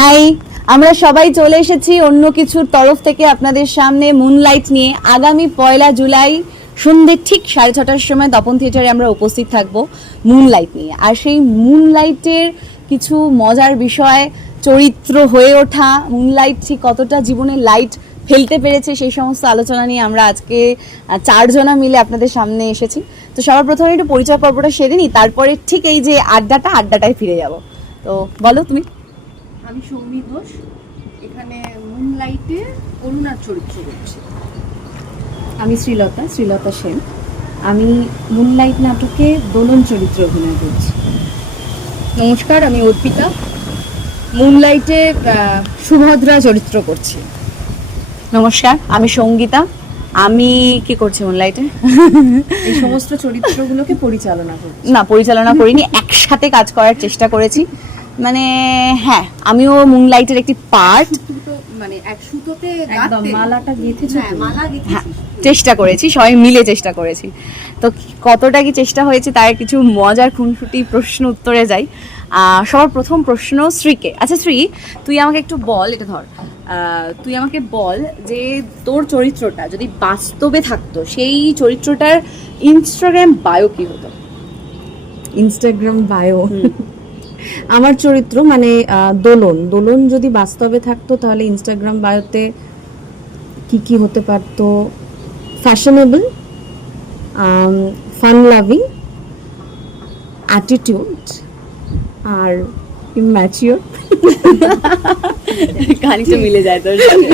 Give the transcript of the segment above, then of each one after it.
High, আমরা সবাই চলে এসেছি অন্য কিছুর তরফ থেকে আপনাদের সামনে মুনলাইট নিয়ে। আগামী 1 জুলাই সন্ধ্যে ঠিক 6:30টার সময় তপন থিয়েটারে আমরা উপস্থিত থাকব মুনলাইট নিয়ে। আর সেই মুনলাইটের কিছু মজার বিষয়, চরিত্র হয়ে ওঠা, মুনলাইট ঠিক কতটা জীবনে লাইট ফেলতে পেরেছে, সেই সমস্ত আলোচনা নিয়ে আমরা আজকে 4 জনা মিলে আপনাদের সামনে এসেছি। তো সবার প্রথমে একটু পরিচয় পর্বটা সেরে নিই, তারপরে ঠিক এই যে আড্ডাটায় ফিরে যাব। তো বলো তুমি। আমি সৌমি ঘোষ, এখানে মুনলাইটে অরুণার চরিত্র করছি। আমি শ্রীলতা সেন, আমি মুনলাইট নাটকে দোলন চরিত্র অভিনয় করছি। নমস্কার, আমি অর্পিতা, মুনলাইটে সুভদ্রা চরিত্র করছি। নমস্কার, আমি সঙ্গীতা, আমি কি করছি মুনলাইটে? এই সমস্ত চরিত্রগুলোকে পরিচালনা করছি। না, পরিচালনা করিনি, একসাথে কাজ করার চেষ্টা করেছি। মানে হ্যাঁ, আমিও মুনলাইটের একটি পার্ট, মানে এক সুতোতে একদম মালাটা গেঁথেছো। মালা হ্যাঁ চেষ্টা করেছি, সবাই মিলে চেষ্টা করেছি। তো কতটা কি চেষ্টা হয়েছে তার কিছু মজার খুনসুটি প্রশ্ন উত্তরে যাই। সবার প্রথম প্রশ্ন শ্রীকে। আচ্ছা শ্রী, তুই আমাকে একটু বল, এটা ধর, তুই আমাকে বল যে তোর চরিত্রটা যদি বাস্তবে থাকতো, সেই চরিত্রটার ইনস্টাগ্রাম বায়ো কি হতো? ইনস্টাগ্রাম বায়ো আমার চরিত্র মানে দোলন যদি বাস্তবে থাকতো তাহলে ইনস্টাগ্রাম বায়োতে কি হতে পারতো? ফ্যাশনেবল, ফান লাভিং, অ্যাটিটিউড আর ইম্যাচিওর। খানিকটা মিলে যায় তোর সাথে।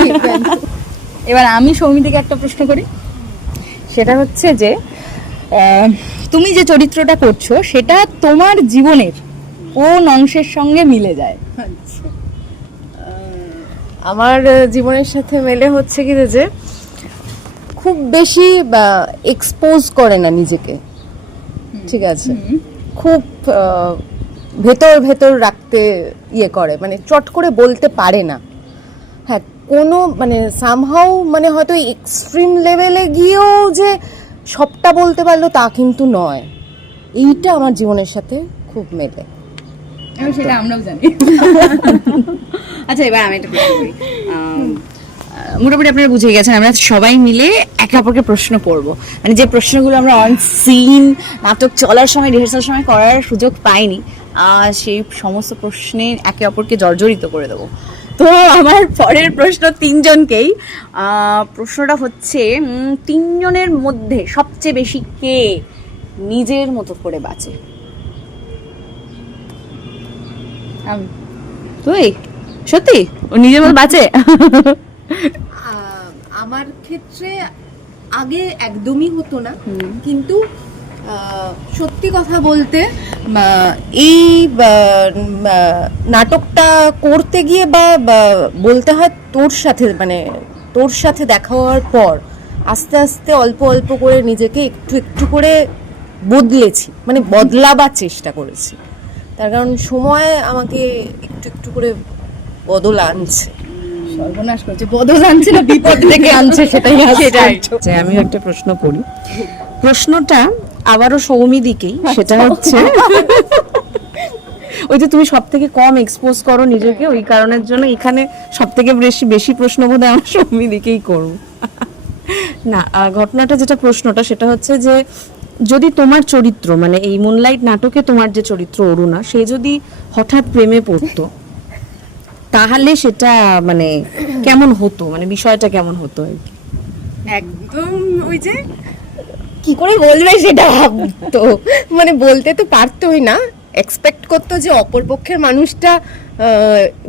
এবার আমি সৌমিদিকে একটা প্রশ্ন করি, সেটা হচ্ছে যে তুমি যে চরিত্রটা করছো সেটা তোমার জীবনের কোন অংশের সঙ্গে মিলে যায়? আমার জীবনের সাথে মেলে হচ্ছে কি যে খুব বেশি এক্সপোজ করে না নিজেকে, ঠিক আছে, খুব ভেতর রাখতে ইয়ে করে, মানে চট করে বলতে পারে না। হ্যাঁ, কোনো মানে সামহাউ মানে হয়তো এক্সট্রিম লেভেলে গিয়েও যে সবটা বলতে পারলো তা কিন্তু নয়। এইটা আমার জীবনের সাথে খুব মেলে। সেটা আমরাও জানি। আচ্ছা, এবার আমি একটা প্রশ্ন করি। মোটামুটি আপনারা বুঝে গেছেন আমরা সবাই মিলে একে অপরকে প্রশ্ন করব, মানে যে প্রশ্নগুলো আমরা অন সিন নাটক চলার সময়, রিহার্সাল সময় করার সুযোগ পাইনি, সেই সমস্ত প্রশ্নে একে অপরকে জর্জরিত করে দেবো। তো আমার পরের প্রশ্ন 3 জনকেই। প্রশ্নটা হচ্ছে 3 জনের মধ্যে সবচেয়ে বেশি কে নিজের মতো করে বাঁচে? তুই সত্যি ও নিজের মতো বাঁচে? আমার ক্ষেত্রে আগে একদমই হতো না, কিন্তু সত্যি কথা বলতে এই নাটকটা করতে গিয়ে বা বলতে হয় তোর সাথে দেখা হওয়ার পর আস্তে আস্তে অল্প অল্প করে নিজেকে একটু করে বদলেছি, মানে বদলাবার চেষ্টা করেছি। তার কারণ সময় আমাকে একটু করে বদল আনছে। সর্বনাশ করছে, বদল আনছে না বিপদ ডেকে আনছে, সেটাই যে আমি একটা প্রশ্ন করি, প্রশ্নটা আবারও সৌমিদিকেই। সেটা হচ্ছে ওই যে তুমি সব থেকে কম এক্সপোজ করো নিজেকে, ওই কারণের জন্য এখানে সব থেকে বেশি প্রশ্ন বোধহয় আমরা সৌমিদিকেই করব। না, ঘটনাটা যেটা প্রশ্নটা সেটা হচ্ছে যে যদি তোমার চরিত্র মানে এই মুনলাইট নাটকে তোমার যে চরিত্র অরুণা, সে যদি হঠাৎ প্রেমে পড়তো তাহলে সেটা মানে কেমন হতো, মানে বিষয়টা কেমন হতো আর কি? একদম ওই যে কি করে বলবে সেটা ভাবতো, মানে বলতে তো পারতোই না, এক্সপেক্ট করতো যে অপরপক্ষের মানুষটা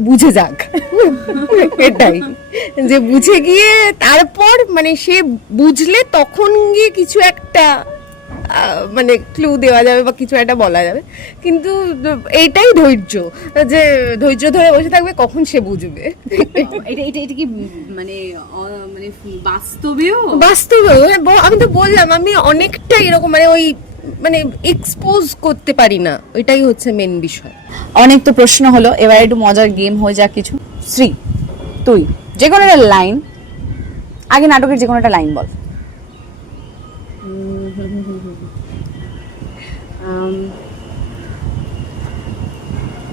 বুঝে যাক। এটাই যে বুঝে গিয়ে তারপর মানে সে বুঝলে তখন গিয়ে কিছু একটা মানে ক্লু দেওয়া যাবে বা কিছু একটা বলা যাবে। কিন্তু এইটাই ধৈর্য, যে ধৈর্য ধরে বসে থাকবে কখন সে বুঝবে। এটা কি মানে মানে বাস্তবেও আমি তো বললাম আমি অনেকটা এরকম মানে ওই মানে এক্সপোজ করতে পারি না, ওইটাই হচ্ছে মেন বিষয়। অনেক তো প্রশ্ন হলো, এবার একটু মজার গেম হয়ে যাক কিছু। শ্রী, তুই যে কোনো একটা লাইন, আগে নাটকের যে কোনো একটা লাইন বল।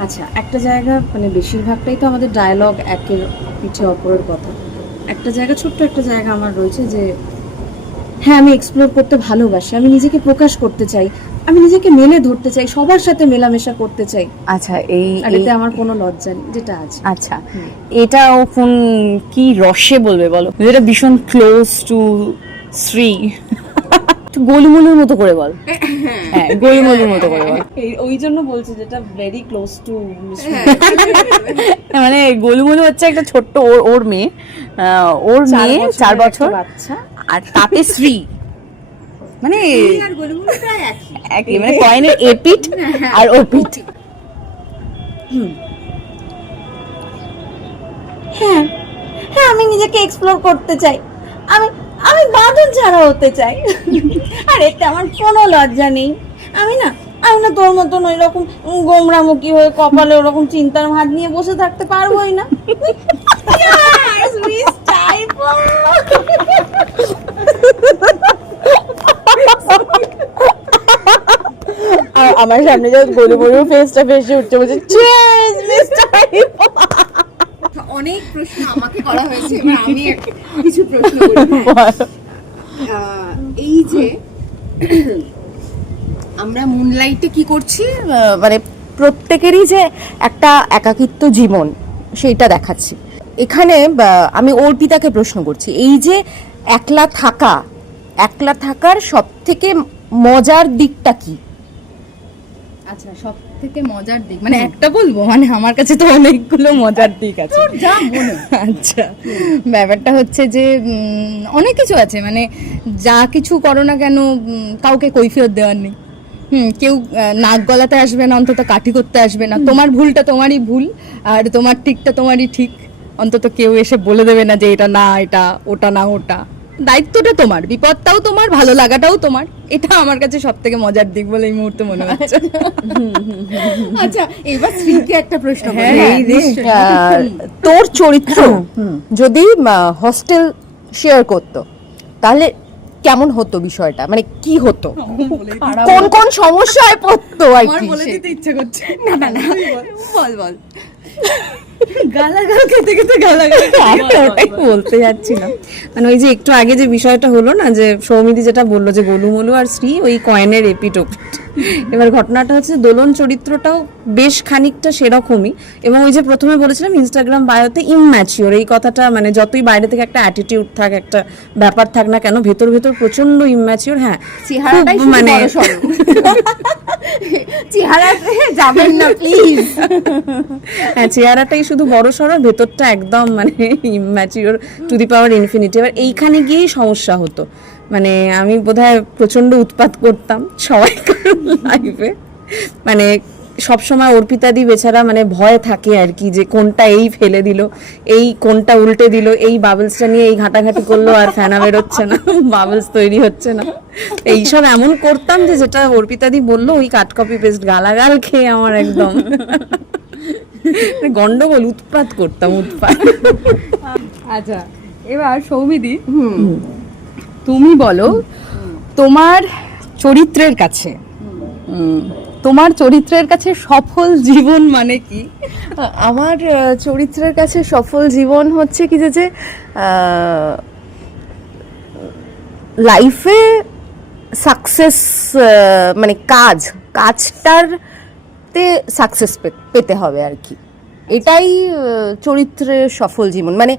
আচ্ছা, একটা জায়গা মানে বেশিরভাগটাই তো আমাদের ডায়ালগ একের পিঠে অপরের কথা। একটা জায়গা, ছোট্ট একটা জায়গা আমার রয়েছে যে হ্যাঁ আমি এক্সপ্লোর করতে ভালোবাসি, আমি নিজেকে প্রকাশ করতে চাই, আমি নিজেকে মেলে ধরতে চাই, সবার সাথে মেলামেশা করতে চাই, আচ্ছা এই আর এতে আমার কোনো লজ্জা নেই, যেটা আছে। আচ্ছা এটাও কোন কি রসে বলবে বলো, যেটা ভীষণ ক্লোজ টু শ্রী, একটু গোলুমলুর মতো করে বল। হ্যাঁ গোলুমলুর মতো করে বল। ওই জন্য বলছি যেটা ভেরি ক্লোজ টু, মানে গোলুমলু হচ্ছে একটা ছোট্ট ওর মেয়ে, ওর মেয়ে 4 বছর বাচ্চা, আর তাতে শ্রী, মানে একই, মানে কয়েনের এপিট আর ওপিট। হ্যাঁ হ্যাঁ আমি নিজেকে এক্সপ্লোর করতে চাই, আমি আমি বাঁধন ছাড়া হতে চাই, আর এতে আমার কোনো লজ্জা নেই। আমি না তোর মতন ওই রকম গোমরামুখী হয়ে কপালে ওরকম চিন্তার ভাঁজ নিয়ে বসে থাকতে পারবোই না। আমার সামনে যখন গোলুমলু ফেসটা ফেসে উঠছে, বলছে চেঞ্জ মিস্টার। অনেক প্রশ্ন আমাকে করা হয়েছে, এবার আমি কিছু প্রশ্ন করি। এই যে আমরা মুনলাইটে কি করছি, মানে প্রত্যেকেরই যে একটা একাকিত্ব জীবন সেইটা দেখাচ্ছি এখানে। আমি অর্পিতাকে প্রশ্ন করছি, এই যে একলা থাকার সব থেকে মজার দিকটা কি? আচ্ছা, সব থেকে মজার দিক মানে একটা বলবো? মানে আমার কাছে তো অনেকগুলো মজার দিক আছে। যা মনে। আচ্ছা, ব্যাপারটা হচ্ছে যে অনেক কিছু আছে, মানে যা কিছু করো না কেন কাউকে কৈফিয়ত দেওয়ার নেই। কেউ নাক গলাতে আসবে না, অন্তত কাঠি করতে আসবে না। তোমার ভুলটা তোমারই ভুল, আর তোমার ঠিকটা তোমারই ঠিক। অন্তত কেউ এসে বলে দেবে না যে এটা না এটা, ওটা না ওটা। দায়িত্বটা তোমার, বিপদটাও তোমার, ভালো লাগাটাও তোমার। এটা আমার কাছে সব থেকে মজার দিক বলে এই মুহূর্তে মনে হচ্ছে। আচ্ছা, এবার শ্রীকে একটা প্রশ্ন করি। তোর চরিত্র যদি হস্টেল শেয়ার করতো তাহলে কেমন হতো বিষয়টা, মানে কি হতো, কোন কোন সমস্যায় পড়তো আর কি? বলে দিতে ইচ্ছে করছে। না বল গালাগাল খেতে খেতে গালাগাল, ওটাই বলতে যাচ্ছিলাম। মানে ওই যে একটু আগে যে বিষয়টা হলো না, যে সৌমিদি যেটা বললো যে গোলুমলু আর শ্রী ওই কয়েনের এপিট ওপিট, এবার ঘটনাটা হচ্ছে দোলন চরিত্রটাও বেশ খানিকটা সেরকমই। এবং ওই যে প্রথমে বলেছিলাম ইনস্টাগ্রাম বায়োতে ইমম্যাচিওর, এই কথাটা মানে যতই বাইরে থেকে একটা অ্যাটিটিউড থাক, একটা ব্যাপার থাক না কেন, ভেতর ভেতর প্রচন্ড ইমম্যাচিওর। হ্যাঁ, চেহারাটাই খুব মানে চেহারাতে যাবেন না প্লিজ। হ্যাঁ, চেহারাটাই শুধু বড় সড়ো, ভেতরটা একদম মানে immature to the power infinity. এবার এইখানে গিয়েই সমস্যা হতো, মানে আমি বোধহয় প্রচন্ড উৎপাত করতাম সবাই লাইফে। মানে সবসময় অর্পিতাদি বেচারা মানে ভয় থাকে আর কি, যে কোনটা এই ফেলে দিল, এই কোনটা উল্টে দিল, এই বাবলসটা নিয়ে এই ঘাটাঘাটি করলো আর ফেনা বেরোচ্ছে না, বাবলস তৈরি হচ্ছে না। এইসব এমন করতাম যে যেটা অর্পিতাদি বললো ওই কাট কপি পেস্ট গালাগাল খেয়ে আমার একদম গন্ডগোল, উৎপাত করতাম, উৎপাত। আচ্ছা, এবার সৌমিদি তুমি বলো তোমার চরিত্রের কাছে সফল জীবন মানে কি? আমার চরিত্রের কাছে সফল জীবন হচ্ছে কি যে লাইফে সাকসেস, মানে কাজটারতে সাকসেস পেতে হবে আর কি। এটাই চরিত্রের সফল জীবন, মানে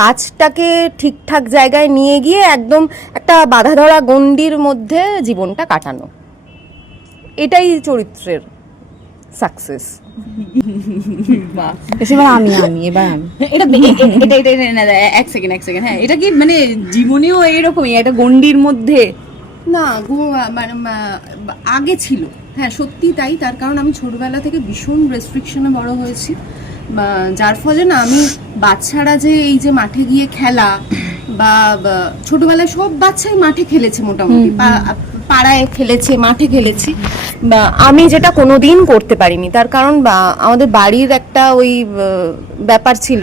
কাজটাকে ঠিকঠাক জায়গায় নিয়ে গিয়ে একদম একটা বাঁধা ধরা গণ্ডির মধ্যে জীবনটা কাটানো, এটাই চরিত্রের সাকসেস। এবার আমি এক সেকেন্ড, হ্যাঁ এটা কি মানে জীবনেও এরকমই একটা গন্ডির মধ্যে? না, মানে আগে ছিল, হ্যাঁ সত্যি তাই। তার কারণ আমি ছোটবেলা থেকে ভীষণ রেস্ট্রিকশনে বড় হয়েছি, যার ফলে না আমি বাচ্চারা যে এই যে মাঠে গিয়ে খেলা, বা ছোটবেলায় সব বাচ্চাই মাঠে খেলেছে, মোটামুটি পাড়ায় খেলেছে, মাঠে খেলেছি, বা আমি যেটা কোনোদিন করতে পারিনি। তার কারণ আমাদের বাড়ির একটা ওই ব্যাপার ছিল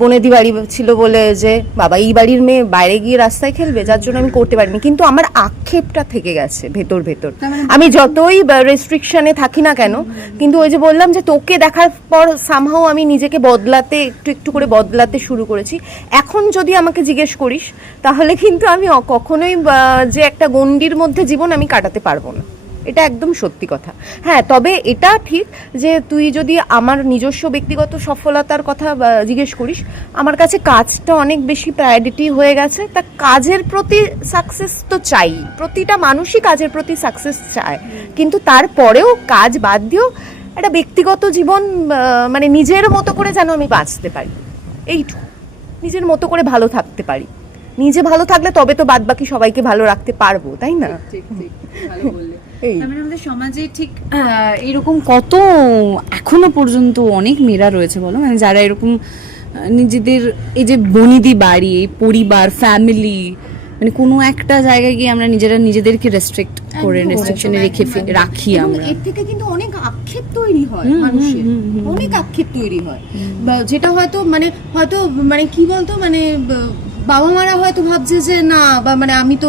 বনেদি বাড়ি ছিল বলে যে বাবা এই বাড়ির মেয়ে বাইরে গিয়ে রাস্তায় খেলবে, যার জন্য আমি করতে পারিনি। কিন্তু আমার আক্ষেপটা থেকে গেছে ভেতর ভেতর, আমি যতই রেস্ট্রিকশনে থাকি না কেন, কিন্তু ওই যে বললাম যে তোকে দেখার পর সামহাও আমি নিজেকে বদলাতে একটু একটু করে বদলাতে শুরু করেছি। এখন যদি আমাকে জিজ্ঞেস করিস তাহলে কিন্তু আমি কখনোই যে একটা গণ্ডির মধ্যে জীবন আমি কাটাতে পারবো না, এটা একদম সত্যি কথা। হ্যাঁ, তবে এটা ঠিক যে তুই যদি আমার নিজস্ব ব্যক্তিগত সফলতার কথা জিজ্ঞেস করিস, আমার কাছে কাজটা অনেক বেশি প্রায়োরিটি হয়ে গেছে। তা কাজের প্রতি সাকসেস তো চাই, প্রতিটা মানুষই কাজের প্রতি সাকসেস চায়, কিন্তু তারপরেও কাজ বাদ দিয়েও একটা ব্যক্তিগত জীবন মানে নিজের মতো করে যেন আমি বাঁচতে পারি, এইটুকু, নিজের মতো করে ভালো থাকতে পারি। নিজে ভালো থাকলে তবে তো বাদ বাকি সবাইকে ভালো রাখতে পারবো, তাই না? ঠিক ঠিক ভালো বললে। মানে আমাদের সমাজে ঠিক এরকম কত এখনো পর্যন্ত অনেক মেয়েরা রয়েছে বলো, মানে যারা এরকম নিজেদের এই যে বনিদি বাড়ি, এই পরিবার, ফ্যামিলি, মানে কোনো একটা জায়গায় গিয়ে আমরা নিজেদেরকে রেস্ট্রিক্ট করে রেস্ট্রিকশনে রাখি এবং আমরা। এর থেকে কিন্তু অনেক আক্ষেপ তৈরি হয় মানুষের, অনেক আক্ষেপ তৈরি হয়, যেটা হয়তো মানে কি বলতো, মানে বাবা মারা হয়তো ভাবছে যে না, বা মানে আমি তো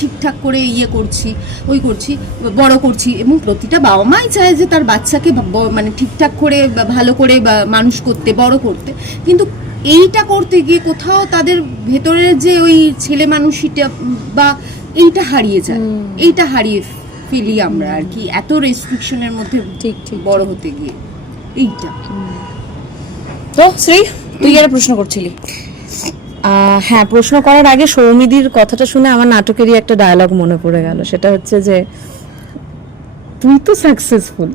ঠিকঠাক করে ইয়ে করছি, ওই করছি, বড় করছি, এবং প্রতিটা বাবা মাই চায় যে তার বাচ্চাকে মানে ঠিকঠাক করে ভালো করে মানুষ করতে, বড় করতে, কিন্তু এইটা করতে গিয়ে কোথাও তাদের ভেতরের যে ওই ছেলে মানুষিটা বা এইটা হারিয়ে যায়, এইটা হারিয়ে ফেলি আমরা আর কি, এত রেস্ট্রিকশনের মধ্যে ঠিক ঠিক বড় হতে গিয়ে এইটা। তো শ্রী, তুই একটা প্রশ্ন করছিলি। হ্যাঁ, প্রশ্ন করার আগে সৌমিদির কথাটা শুনে আমার নাটকেরই একটা ডায়লগ মনে পড়ে গেল, সেটা হচ্ছে যে তুই তো সাকসেসফুল।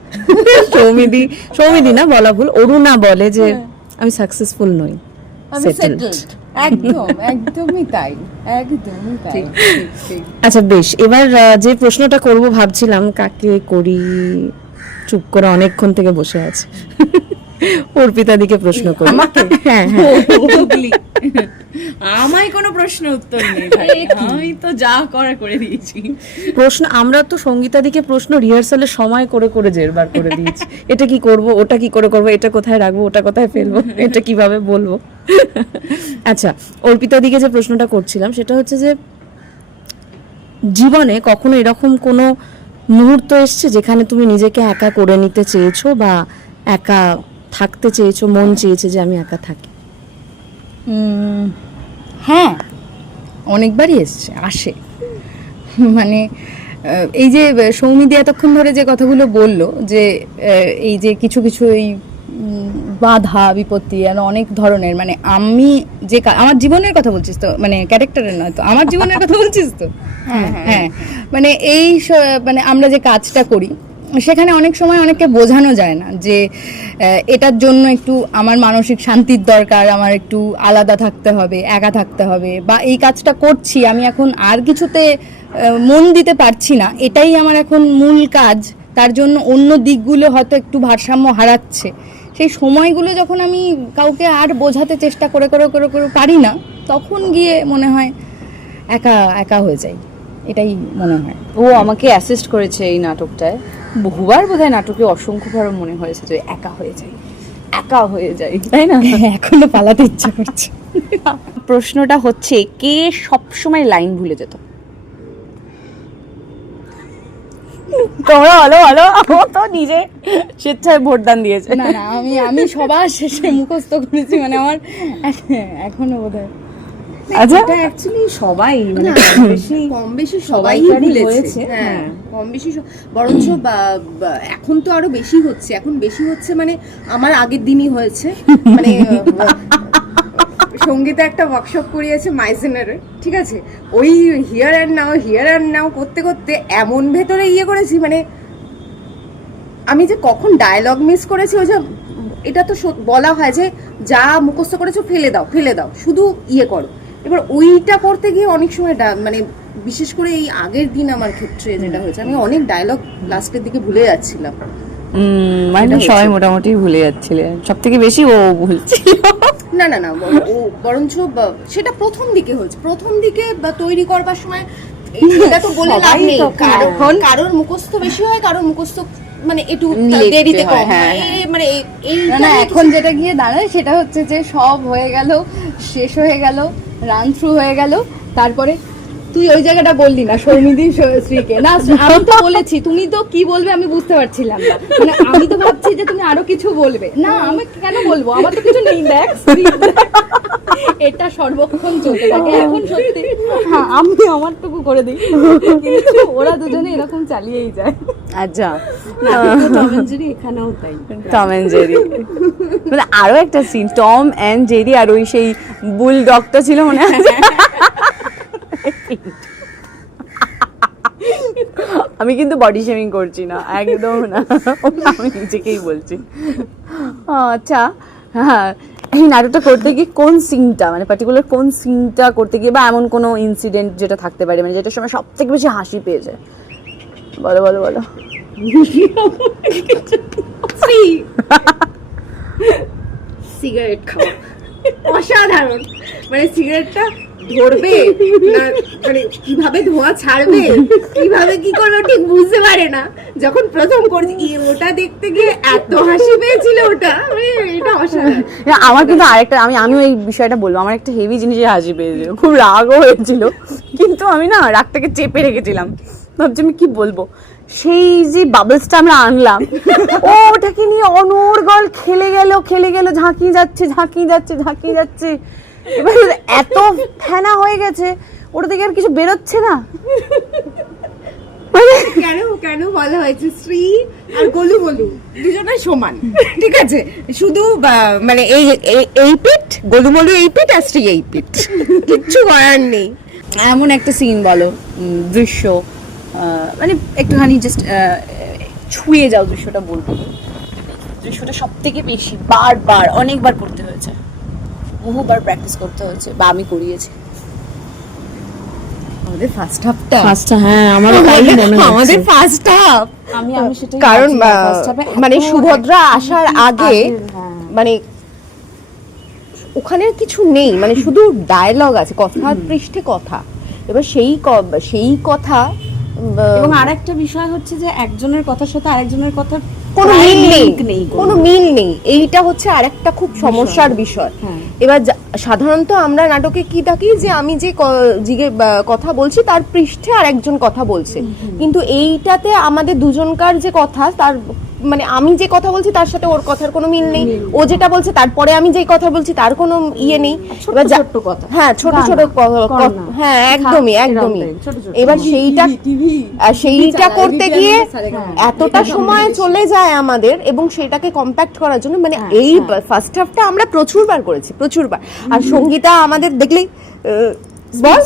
সৌমিদি না, বলা ভুল, অরুণা বলে যে আমি সাকসেসফুল নই, সেটেলড। একদমই তাই, একদমই তাই। আচ্ছা বেশ, এবার যে প্রশ্নটা করব ভাবছিলাম কাকে করি, চুপ করে অনেকক্ষণ থেকে বসে আছে। অর্পিতা দিকে প্রশ্ন করি। হ্যাঁ হ্যাঁ, আমায় কোনো প্রশ্ন উত্তর নেই ভাই, আমি তো যা করার করে দিয়েছি। প্রশ্ন আমরা তো সঙ্গীতা দিকে প্রশ্ন রিহার্সালের সময় করে করে জেরবার করে দিয়েছি, এটা কি করব, ওটা কি করে করব, এটা কোথায় রাখবো, ওটা কোথায় ফেলবো, এটা কিভাবে বলবো। আচ্ছা, অর্পিতা দিকে যে প্রশ্নটা করছিলাম সেটা হচ্ছে যে জীবনে কখনো এরকম কোনো মুহূর্ত এসছে যেখানে তুমি নিজেকে একা করে নিতে চেয়েছো বা একা থাকতে চেয়েছো, মন চেয়েছে যে আমি একা থাকি? হ্যাঁ, অনেকবারই আসে। মানে এই যে সৌমিদি এতক্ষণ ধরে যে কথাগুলো বললো, যে এই যে কিছু কিছু এই বাধা বিপত্তি আর অনেক ধরনের, মানে আমি যে আমার জীবনের কথা বলছিস তো, মানে ক্যারেক্টারের নয় তো, আমার জীবনের কথা বলছিস তো? হ্যাঁ, মানে এই মানে আমরা যে কাজটা করি সেখানে অনেক সময় অনেককে বোঝানো যায় না যে এটার জন্য একটু আমার মানসিক শান্তির দরকার, আমার একটু আলাদা থাকতে হবে, একা থাকতে হবে, বা এই কাজটা করছি আমি এখন আর কিছুতে মন দিতে পারছি না, এটাই আমার এখন মূল কাজ, তার জন্য অন্য দিকগুলো হয়তো একটু ভারসাম্য হারাচ্ছে। সেই সময়গুলো যখন আমি কাউকে আর বোঝাতে চেষ্টা করে করে করে করে পারি না, তখন গিয়ে মনে হয় একা একা হয়ে যাই, এটাই মনে হয়। ও আমাকে অ্যাসিস্ট করেছে এই নাটকটায়, বহুবার বোধহয় নাটকে অসংখ্যবার মনে হয়েছে যে একা হয়ে যাই, তাই না? এখনো পালাতে ইচ্ছা করছে। প্রশ্নটা হচ্ছে, কে সবসময় লাইন ভুলে যেত? তোমরা বলো, ও তো নিজে স্বেচ্ছায় ভোটদান দিয়েছে। না না, আমি সবার শেষে মুখস্থ করেছি, মানে আমার এখনো বোধহয়। আচ্ছা, এটা অ্যাকচুয়ালি সবাই মানে কম বেশি সবাই ভুলেছে। হ্যাঁ, কম বেশি বরঞ্চ এখন তো আরো বেশি হচ্ছে, এখন বেশি হচ্ছে, মানে আমার আগের দিনই হয়েছে, মানে সঙ্গীতে একটা ওয়ার্কশপ করিয়েছে মাইজেনারে, ঠিক আছে, ওই হিয়ার অ্যান্ড নাও করতে করতে এমন ভেতরে ইয়ে করেছি, মানে আমি যে কখন ডায়লগ মিস করেছি। ওই যে এটা তো বলা হয় যে যা মুখস্থ করেছো ফেলে দাও, শুধু ইয়ে করো। এবার ওইটা করতে গিয়ে অনেক সময় মানে বিশেষ করে এই আগের দিন আমার ক্ষেত্রে যেটা হয়েছে, আমি অনেক ডায়লগ লাস্টের দিকে ভুলে যাচ্ছিলাম। মানে সবাই মোটামুটি ভুলে যাচ্ছিলেন, সব থেকে বেশি ও ভুলছিল। না, ও বরঞ্চ সেটা প্রথম দিকে হয়েছে, প্রথম দিকে তৈরি করবার সময় এটা তো বলে লাভ নেই, কারোর মুখস্থ বেশি হয়, কারোর মুখস্থ মানে একটু লিখতে দেরিতে হয়, কম হ্যাঁ, হয়। মানে এই না এখন যেটা গিয়ে দাঁড়ায় সেটা হচ্ছে যে সব হয়ে গেল, শেষ হয়ে গেল, রান থ্রু হয়ে গেল, তারপরে তুই ওই জায়গাটা বললি না সৌমিদি শ্রীকে না, আমি তো বলেছি, তুমি তো কি বলবে আমি বুঝতে পারছিলাম না, মানে আমি তো ভাবছি যে তুমি আরো কিছু বলবে, না আমি কেন বলবো, আমার তো কিছু নেই, দেখ এটা সর্বক্ষণ চলতে থাকে এখন সত্যি। হ্যাঁ আমি আমারটুকু করে দিই, কিন্তু ওরা দুজনে এরকম চালিয়েই যায়। আচ্ছা, টম এন্ড জেরি এখানেও তাই। টম এন্ড জেরি মানে আরো একটা সিন, টম এন্ড জেরি আর ওই সেই বুল ডগটা ছিল মনে আছে? আমি কিন্তু বডি শেমিং করছি না, একদম না, আমি নিজেকেই বলছি। আচ্ছা, হ্যাঁ, এই নাটকটা করতে গিয়ে কোন সিনটা, মানে পার্টিকুলার কোন সিনটা করতে গিয়ে বা এমন কোনো ইনসিডেন্ট যেটা থাকতে পারে, মানে যেটার সময় সব থেকে বেশি হাসি পেয়েছে? বলো বলো বলো। সিগারেট খাওয়া অসাধারণ, মানে সিগারেটটা ধরবে না, মানে কিভাবে ধোঁয়া ছাড়বে, কিভাবে কি করবে ঠিক বুঝতে পারে না। যখন প্রথম করছি ওটা দেখতে গিয়ে এত হাসি পেয়েছিল, ওটা মানে এটা অসাধারণ। না, আমার কিন্তু আরেকটা, আমিও এই বিষয়টা বলবো, আমার একটা হেভি জিনিসে হাসি পেয়েছিল, খুব রাগও হয়েছিল, কিন্তু আমি না রাগটাকে চেপে রেখেছিলাম, ভাবছি আমি কি বলবো। সেই যে বাবলসটা আমরা আনলাম, ওটাকে নিয়ে অনর্গল খেলে গেল, ঝাঁকিয়ে যাচ্ছে, এবার এত ফেনা হয়ে গেছে ওটা থেকে আর কিছু বেরোচ্ছে না। কেন কেন বলা হয়েছে শ্রী আর গোলু গোলু দুজনে সমান, ঠিক আছে, শুধু মানে এই পিঠ গোলু মোলু, এই পিঠ আর শ্রী এই পিঠ, কিচ্ছু করার নেই। এমন একটা সিন বলো, দৃশ্য, মানে একটুখানি জাস্ট ছুঁয়ে যাও দৃশ্যটা, বলবো দৃশ্যটা সব থেকে বেশি বারবার অনেকবার করতে হয়েছে, বহুবার প্র্যাকটিস করতে হয়েছে, বা আমি করিয়েছি। আমাদের ফার্স্ট হাফটা, হ্যাঁ, আমারও তাই মনে হচ্ছে। আমাদের ফার্স্ট হাফ, আমি সেটাই কারণ ভাবছিলাম, first half এ মানে এত সুভদ্রা আসার আগে হ্যাঁ। মানে ওখানে কিছু নেই, মানে শুধু ডায়লগ আছে, কথার পৃষ্ঠে কথা, এবার সেই কথা এবং আরেকটা বিষয় হচ্ছে যে একজনের কথার সাথে আরেকজনের কথার কোনো প্রায় মিল link নেই, কোনো। কোনো মিল নেই, এইটা হচ্ছে আরেকটা খুব সমস্যার বিষয়। হ্যাঁ। এবার সাধারণত আমরা নাটকে কি দেখি যে আমি যে কথা বলছি তার পৃষ্ঠে আর একজন কথা বলছে, কিন্তু এইটাতে আমাদের দুজনকার যে কথা, তার মানে আমি যে কথা বলছি তার সাথে ওর কথার কোনো মিল নেই, ও যেটা বলছে তারপরে আমি যেই কথা বলছি তার কোনো ইয়ে নেই। এবার ছোট্ট কথা, হ্যাঁ, ছোট ছোট হ্যাঁ, একদমই একদমই। এবার সেইটা করতে গিয়ে এতটা সময় চলে যায় আমাদের, এবং সেটাকে কম্প্যাক্ট করার জন্য মানে এই ফার্স্ট হাফটা আমরা প্রচুরবার করেছি, প্রচুরবার। আর সঙ্গীতা আমাদের দেখলেই বল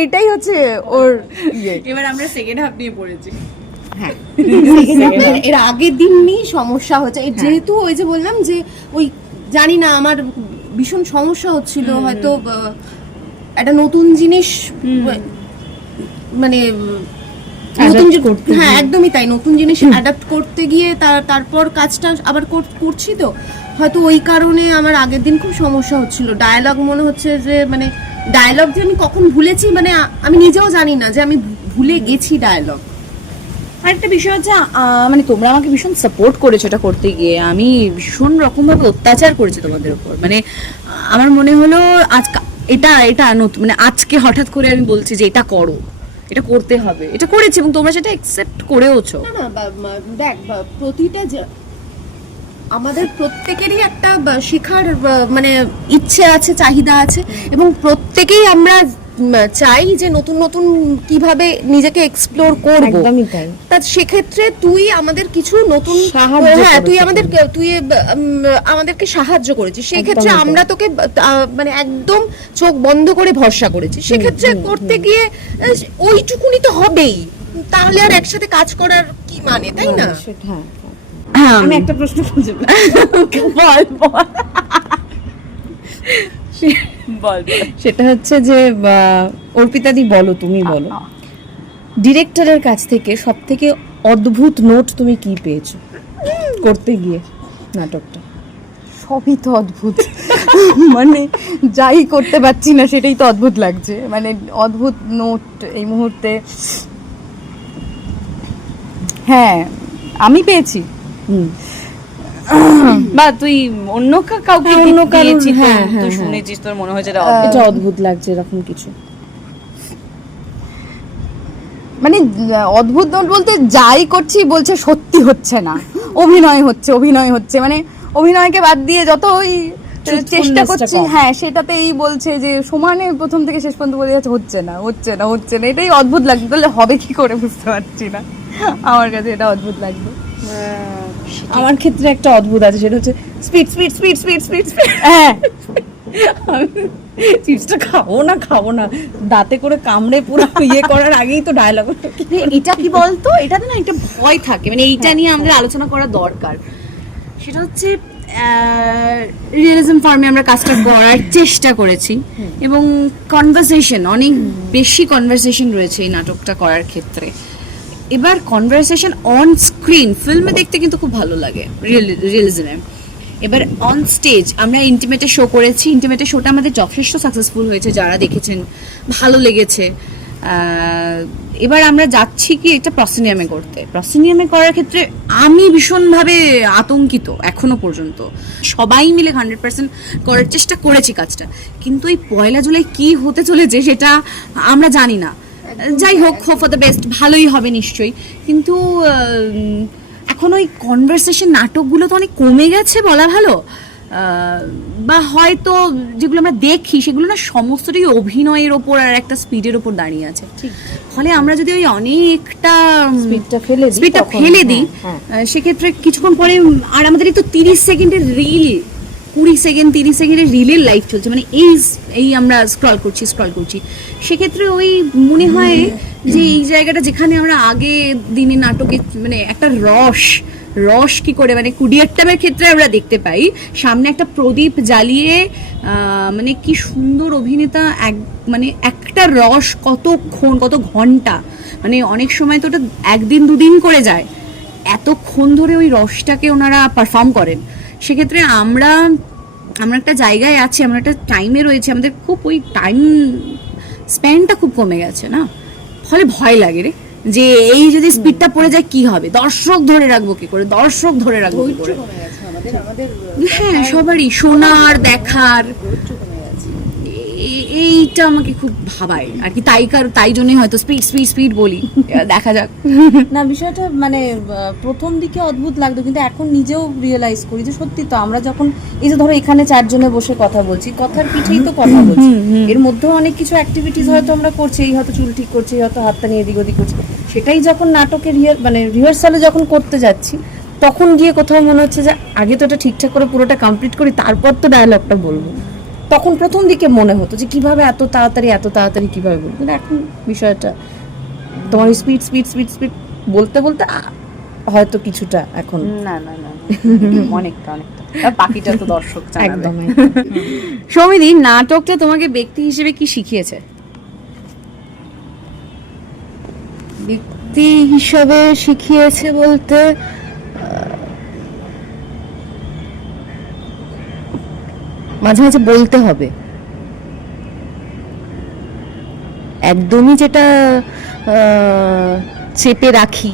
এইটাই হচ্ছে ওর ইয়ে। এবার আমরা সেকেন্ড হাফ নিয়ে পড়েছি। হ্যাঁ, এর আগের দিন নিয়ে সমস্যা হচ্ছে, যেহেতু ওই যে বললাম যে ওই জানি না আমার ভীষণ সমস্যা হচ্ছিল, হয়তো একটা নতুন জিনিস মানে হ্যাঁ একদমই তাই, নতুন জিনিস অ্যাডাপ্ট করতে গিয়ে তারপর কাজটা আবার করছি, তো হয়তো ওই কারণে আমার আগের দিন খুব সমস্যা হচ্ছিল। ডায়লগ মনে হচ্ছে যে মানে ডায়লগ যে আমি কখন ভুলেছি, মানে আমি নিজেও জানি না যে আমি ভুলে গেছি ডায়লগ। আরেকটা বিষয় হচ্ছে মানে তোমরা আমাকে ভীষণ সাপোর্ট করেছো এটা করতে গিয়ে, আমি ভীষণ রকম ভাবে অত্যাচার করেছি তোমাদের উপর, মানে আমার মনে হলো এটা নতুন, মানে আজকে হঠাৎ করে আমি বলছি যে এটা করো, এটা করতে হবে, এটা করেছি এবং তোমরা সেটা অ্যাকসেপ্ট করেওছো। না দেখ, প্রতিটা আমাদের প্রত্যেকেরই একটা শেখার মানে ইচ্ছে আছে, চাহিদা আছে, এবং প্রত্যেকেই আমরা চাই যে নতুন নতুন কিভাবে নিজেকে এক্সপ্লোর করব। একদমই তাই। তা সেক্ষেত্রে তুই আমাদের কিছু নতুন হ্যাঁ তুই আমাদেরকে সাহায্য করেছিস, সেই ক্ষেত্রে আমরা তোকে মানে একদম চোখ বন্ধ করে ভরসা করেছি। সেক্ষেত্রে করতে গিয়ে ওইটুকুনি তো হবেই, তাহলে আর একসাথে কাজ করার কি মানে, তাই না? আমি একটা প্রশ্ন খুঁজে বল সেটা হচ্ছে যে অর্পিতাদি বলো, তুমি বলো, ডিরেক্টরের কাছ থেকে সব থেকে অদ্ভুত নোট তুমি কি পেয়েছো করতে গিয়ে নাটকটা? সবই তো অদ্ভুত, মানে যাই করতে পারছি না সেটাই তো অদ্ভুত লাগছে, মানে অদ্ভুত নোট এই মুহূর্তে হ্যাঁ আমি পেয়েছি। বা তুই অন্য কাউকে হ্যাঁ, অন্য gift কারোর, দিয়েছিস, হ্যাঁ, তুই হ্যাঁ, শুনেছিস, তোর মনে হয়েছে এটা অদ্ভুত লাগছে এরকম কিছু। মানে অদ্ভুত বলতে যাই করছি বলছে সত্যি হচ্ছে না, অভিনয় হচ্ছে মানে অভিনয়কে বাদ দিয়ে যত ওই চেষ্টা Truthfulness-টা করছি, কম। হ্যাঁ সেটাতেই বলছে যে সমানে প্রথম থেকে শেষ পর্যন্ত বলে যাচ্ছে হচ্ছে না, এটাই অদ্ভুত লাগছে। তাহলে হবে কি করে বুঝতে পারছি না, আমার কাছে এটা অদ্ভুত লাগবে। আমার ক্ষেত্রে একটা অদ্ভুত আছে, সেটা হচ্ছে speed speed speed speed speed speed. হ্যাঁ চিপসটা খাবো না দাঁতে করে কামড়ে পুরো ইয়ে করার আগেই তো ডায়লগ। এটা কি বলতো, এটাতে না একটা ভয় থাকে, মানে এইটা নিয়ে আমাদের আলোচনা করা দরকার। সেটা হচ্ছে রিয়েলিজম ফর্মে আমরা কাজটা করার চেষ্টা করেছি এবং কনভারসেশন, অনেক বেশি কনভারসেশন রয়েছে এই নাটকটা করার ক্ষেত্রে। এবার কনভারসেশন অন স্ক্রিন ফিল্মে দেখতে কিন্তু খুব ভালো লাগে রিয়েলিজমে। এবার অন স্টেজ আমরা ইন্টিমেটে শো করেছি, ইন্টিমেটে শোটা আমাদের যথেষ্ট সাকসেসফুল হয়েছে, যারা দেখেছেন ভালো লেগেছে। এবার আমরা যাচ্ছি কি এটা প্রসিনিয়ামে করতে। প্রসিনিয়ামে করার ক্ষেত্রে আমি ভীষণভাবে আতঙ্কিত এখনো পর্যন্ত। সবাই মিলে 100% করার চেষ্টা করেছি কাজটা, কিন্তু এই 1 জুলাই কি হতে চলেছে সেটা আমরা জানি না। যাই হোক, হোপ ফর দ্য বেস্ট, ভালোই হবে নিশ্চয়ই। কিন্তু এখন ওই কনভারসেশন নাটকগুলো তো অনেক কমে গেছে বলা ভালো, বা হয়তো যেগুলো আমরা দেখি সেগুলো না সমস্তটাই অভিনয়ের ওপর আর একটা স্পিডের ওপর দাঁড়িয়ে আছে। ফলে আমরা যদি ওই অনেকটা স্পিডটা ফেলে দিই, সেক্ষেত্রে কিছুক্ষণ পরে আর আমাদের এই তো 30 সেকেন্ডের রিল, 20 সেকেন্ড 30 সেকেন্ডের রিলের লাইফ চলছে, মানে এই আমরা স্ক্রল করছি, সেক্ষেত্রে ওই মনে হয় যে এই জায়গাটা যেখানে আমরা আগে দিনে নাটকে মানে একটা রস কি করে, মানে কুডিয়াট্টামের ক্ষেত্রে আমরা দেখতে পাই সামনে একটা প্রদীপ জ্বালিয়ে মানে কি সুন্দর অভিনেতা, মানে একটা রস কতক্ষণ, কত ঘন্টা, মানে অনেক সময় তো ওটা 1 দিন 2 দিন করে যায়, এতক্ষণ ধরে ওই রসটাকে ওনারা পারফর্ম করেন। সেক্ষেত্রে আমরা একটা জায়গায় আছি, আমরা একটা টাইমে রয়েছে, আমাদের খুব ওই টাইম স্প্যানটা খুব কমে গেছে না, ফলে ভয় লাগে রে যে এই যদি স্পিডটা পড়ে যায় কি হবে, দর্শক ধরে রাখবো কি করে, হ্যাঁ সবারই শোনার দেখার, এইটা আমাকে খুব ভাবায় আর কি। তাই জন্যই হয়তো স্পিড বলি, দেখা যাক। না বিষয়টা মানে প্রথম দিকে অদ্ভুত লাগতো, কিন্তু এখন নিজেও রিয়েলাইজ করি যে সত্যি তো আমরা যখন এই যে ধরো এখানে 4 জনে বসে কথা বলছি, কথার পিঠেই তো কথা বলছি, এর মধ্যেও অনেক কিছু অ্যাক্টিভিটিস হয়তো আমরা করছি, এই হয়তো চুল ঠিক করছি, হয়তো হাতটা নিয়ে এদিক ওদিক করছি, সেটাই যখন নাটকের রিহার্সালে যখন করতে যাচ্ছি তখন গিয়ে কোথাও মনে হচ্ছে যে আগে তো এটা ঠিকঠাক করে পুরোটা কমপ্লিট করি, তারপর তো ডায়লগটা বলবো। তখন প্রথম দিকে মনে হতো যে কিভাবে এত তাড়াতাড়ি কিভাবে বলবো, কিন্তু এখন বিষয়টা তোমার স্পিড বলতে হয়তো কিছুটা এখন না অনেকটা বাকিটা তো দর্শক জানাবে। একদম সৌমিদি, নাটকটা তোমাকে ব্যক্তি হিসেবে কি শিখিয়েছে? ব্যক্তি হিসাবে শিখিয়েছে বলতে মাঝে মাঝে বলতে হবে, একদমই যেটা চেপে রাখি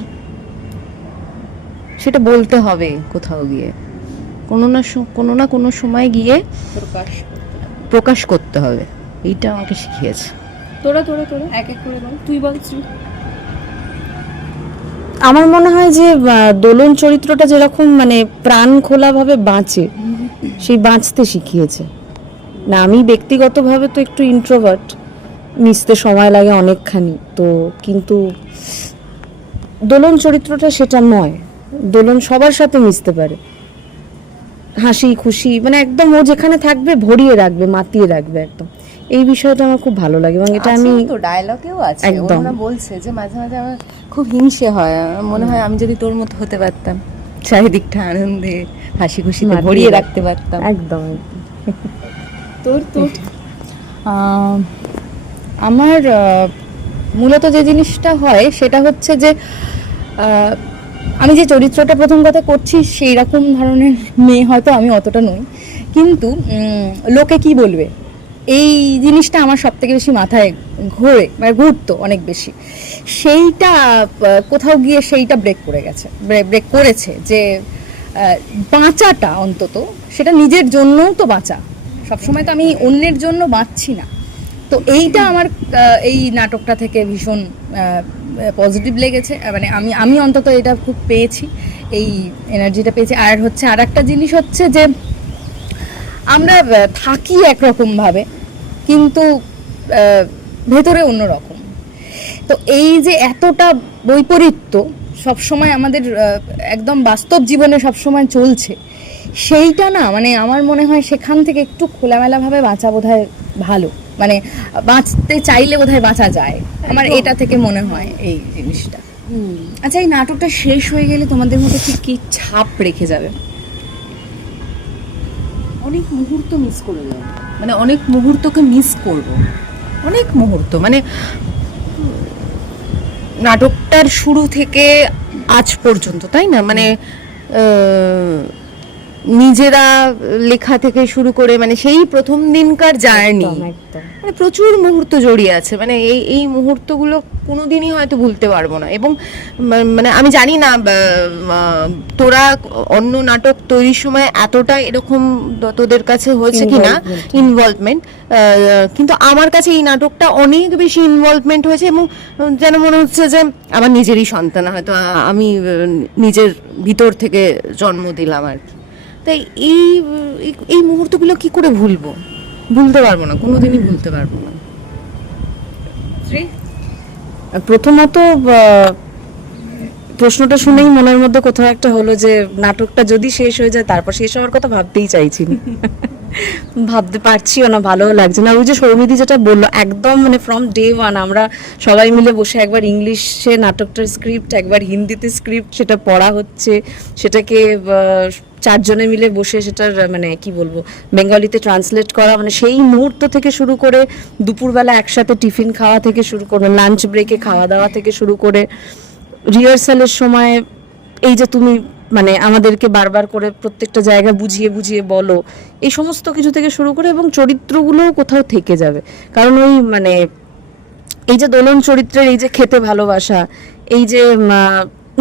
সেটা বলতে হবে কোথাও গিয়ে, কোনো না কোনো সময় গিয়ে প্রকাশ করতে হবে, এইটা আমাকে শিখিয়েছে। তোরা এক এক করে বল, তুই বল। আমার মনে হয় যে দোলন চরিত্রটা যেরকম মানে প্রাণ খোলা ভাবে বাঁচে, সেই বাঁচতে শিখিয়েছে। না আমি ব্যক্তিগতভাবে তো একটু ইন্ট্রোভার্ট, মিশতে সময় লাগে অনেকখানি, তো কিন্তু দোলন চরিত্রটা সেটা নয়, দোলন সবার সাথে মিশতে পারে, হাসি খুশি মানে একদম ও যেখানে থাকবে ভরিয়ে রাখবে, মাতিয়ে রাখবে একদম। এই বিষয়টা আমার খুব ভালো লাগে এবং এটা আমি তো ডায়লগেও আছে, একদম। ওরা বলছে যে মাঝে মাঝে আমার খুব হিংসে হয়, আমার মনে হয় আমি যদি তোর মতো হতে পারতাম, চারিদিকটা আনন্দে হাসি খুশিতে ভরিয়ে রাখতে পারতাম। একদম তোর আমার মূলত যে জিনিসটা হয় সেটা হচ্ছে যে আমি যে চরিত্রটা প্রথম কথা করছি সেই রকম ধরনের মেয়ে হয়তো আমি অতটা নই, কিন্তু লোকে কি বলবে এই জিনিসটা আমার সব থেকে বেশি মাথায় ঘোরে, মানে ঘুরতো অনেক বেশি। সেইটা কোথাও গিয়ে সেইটা ব্রেক করে গেছে, ব্রেক করেছে যে বাঁচাটা অন্তত সেটা নিজের জন্যও তো বাঁচা, সবসময় তো আমি অন্যের জন্য বাঁচছি না। তো এইটা আমার এই নাটকটা থেকে ভীষণ পজিটিভ লেগেছে, মানে আমি অন্তত এটা খুব পেয়েছি, এই এনার্জিটা পেয়েছি। আর হচ্ছে আর একটা জিনিস হচ্ছে যে আমরা থাকি একরকমভাবে কিন্তু ভেতরে অন্যরকম। তো এই যে এতটা বৈপরীত্য সবসময় আমাদের একদম বাস্তব জীবনে সবসময় চলছে, সেইটা না মানে আমার মনে হয় সেখান থেকে একটু খোলামেলাভাবে বাঁচা বোধহয় ভালো, মানে বাঁচতে চাইলে বোধহয় বাঁচা যায়, আমার এটা থেকে মনে হয় এই জিনিসটা। আচ্ছা, এই নাটকটা শেষ হয়ে গেলে তোমাদের মধ্যে ঠিক কি ছাপ রেখে যাবে? অনেক মুহূর্ত মিস করে যাবো, মানে অনেক মুহূর্তকে মিস করব, অনেক মুহূর্ত, মানে নাটকটার শুরু থেকে আজ পর্যন্ত, তাই না, মানে নিজেরা লেখা থেকে শুরু করে মানে সেই প্রথম দিনকার জার্নি, মানে প্রচুর মুহূর্ত জড়িয়ে আছে, মানে এই মুহূর্তগুলো কোনোদিনই হয়তো ভুলতে পারবো না। এবং মানে আমি জানি না তোরা অন্য নাটক তৈরির সময় এতটা এরকম তোদের কাছে হয়েছে কিনা ইনভলভমেন্ট, কিন্তু আমার কাছে এই নাটকটা অনেক বেশি ইনভলভমেন্ট হয়েছে, এবং যেন মনে হচ্ছে যে আমার নিজেরই সন্তান, হয়তো আমি নিজের ভিতর থেকে জন্ম দিলাম আর কি। তাই এই মুহূর্তগুলো কি করে ভুলতে পারবো না, কোনোদিনই ভুলতে পারবো না। প্রথমত প্রশ্নটা শুনেই মনের মধ্যে কোথাও একটা হলো যে নাটকটা যদি শেষ হয়ে যায় তারপর শেষ হওয়ার কথা ভাবতেই চাইছি না, ভাবতে পারছিও না, ভালোও লাগছে না। ওই যে সৌমিদি যেটা বললো, একদম মানে ফ্রম ডে ওয়ান আমরা সবাই মিলে বসে একবার ইংলিশে নাটকটার স্ক্রিপ্ট, একবার হিন্দিতে স্ক্রিপ্ট, সেটা পড়া হচ্ছে, সেটাকে চারজনে মিলে বসে সেটার মানে কি বলবো বেঙ্গলিতে ট্রান্সলেট করা, মানে সেই মুহূর্ত থেকে শুরু করে দুপুরবেলা একসাথে টিফিন খাওয়া থেকে শুরু করে লাঞ্চ ব্রেকে খাওয়া দাওয়া থেকে শুরু করে রিহার্সালের সময় এই যে তুমি মানে আমাদেরকে বারবার করে প্রত্যেকটা জায়গা বুঝিয়ে বুঝিয়ে বলো, এই সমস্ত কিছু থেকে শুরু করে, এবং চরিত্রগুলোও কোথাও থেকে যাবে। কারণ ওই মানে এই যে দোলন চরিত্রের এই যে খেতে ভালোবাসা, এই যে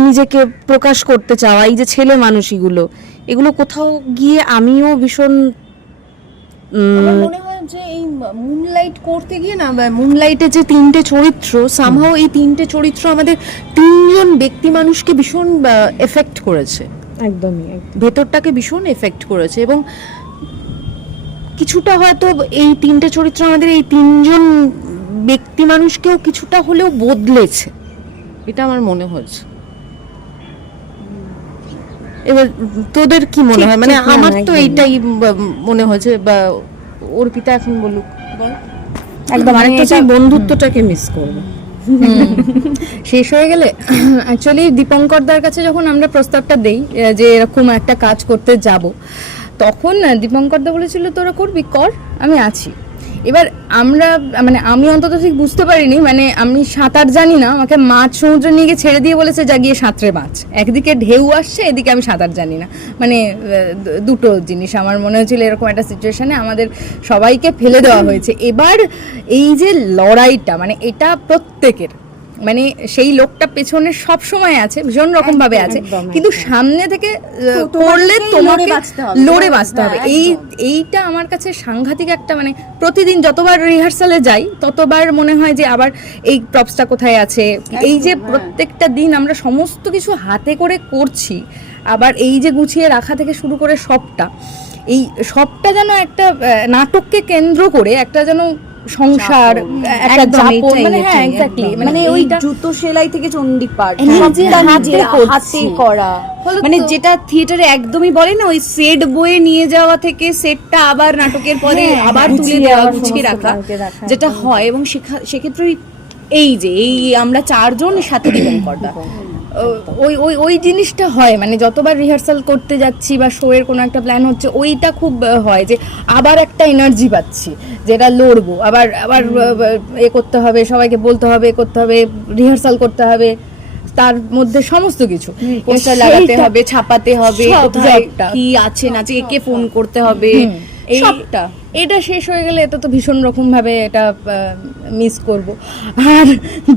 নিজেকে প্রকাশ করতে চাওয়া, এই যে ছেলে মানুষগুলো, এগুলো কোথাও গিয়ে আমিও ভীষণ আমার মনে হয় যে এই মুনলাইট করতে গিয়ে না, মুনলাইটের যে তিনটে চরিত্র, সামহাও এই তিনটে চরিত্র আমাদের তিনজন ব্যক্তি মানুষকে ভীষণ এফেক্ট করেছে, একদমই ভেতরটাকে ভীষণ এফেক্ট করেছে, এবং কিছুটা হয়তো এই তিনটে চরিত্র আমাদের এই তিনজন ব্যক্তি মানুষকেও কিছুটা হলেও বদলেছে, এটা আমার মনে হয়েছে। এবার তোদের কি মনে হয়? মানে আমার তো এইটাই মনে হয়েছে, বা অর্পিতা এখন বলুক। একদম আরেকটা চাই, বন্ধুত্বটাকে মিস করবো শেষ হয়ে গেলে। অ্যাকচুয়ালি দীপঙ্করদার কাছে যখন আমরা প্রস্তাবটা দেই যে এরকম একটা কাজ করতে যাব, তখন দীপঙ্করদা বলেছিল তোরা করবি, কর, আমি আছি। এবার আমরা মানে আমি অন্তত ঠিক বুঝতে পারিনি, মানে আমি সাঁতার জানি না, আমাকে মাছ সমুদ্রে নিয়ে গিয়ে ছেড়ে দিয়ে বলেছে যা গিয়ে সাঁতরে বাঁচ, একদিকে ঢেউ আসছে, এদিকে আমি সাঁতার জানি না, মানে দুটো জিনিস আমার মনে হয়েছিল এরকম একটা সিচুয়েশনে আমাদের সবাইকে ফেলে দেওয়া হয়েছে। এবার এই যে লড়াইটা, মানে এটা প্রত্যেকের, মানে সেই লোকটা পেছনে সব সময় আছে, ভীষণ রকম ভাবে আছে, কিন্তু সামনে থেকে করলে তোমাকে লড়ে বাঁচতে হবে। এইটা আমার কাছে সাংঘাতিক একটা, মানে প্রতিদিন যতবার রিহার্সালে যাই ততবার মনে হয় যে আবার এই প্রপসটা কোথায় আছে, এই যে প্রত্যেকটা দিন আমরা সমস্ত কিছু হাতে করে করছি, আবার এই যে গুছিয়ে রাখা থেকে শুরু করে এই সবটা যেন একটা নাটককে কেন্দ্র করে একটা যেন সংসার, একটা যাপন, মানে হ্যাঁ এক্স্যাক্টলি, মানে ওই জুতো সেলাই থেকে চণ্ডী পাঠ, নিজের হাতে করা, মানে যেটা থিয়েটারে একদমই বলে না ওই সেট বয়ে নিয়ে যাওয়া থেকে সেটটা আবার নাটকের পরে আবার তুলে দেওয়া, গুছিয়ে রাখা, যেটা হয়। এবং সেক্ষেত্রে এই আমরা চারজন সাথে দীপঙ্করদা, ওই জিনিসটা হয়, মানে যতবার রিহার্সাল করতে যাচ্ছি বা শো এর কোনো একটা প্ল্যান হচ্ছে, ওইটা খুব হয় যে আবার একটা এনার্জি পাচ্ছি, যেটা লড়বো, আবার এ করতে হবে, সবাইকে বলতে হবে, করতে হবে, রিহার্সাল করতে হবে, তার মধ্যে সমস্ত কিছু পোস্টার লাগাতে হবে, ছাপাতে হবে, কোথায় কি আছে না আছে, একে ফোন করতে হবে, এই সবটা। এটা শেষ হয়ে গেলে এটা তো ভীষণ রকম ভাবে এটা মিস করব। আর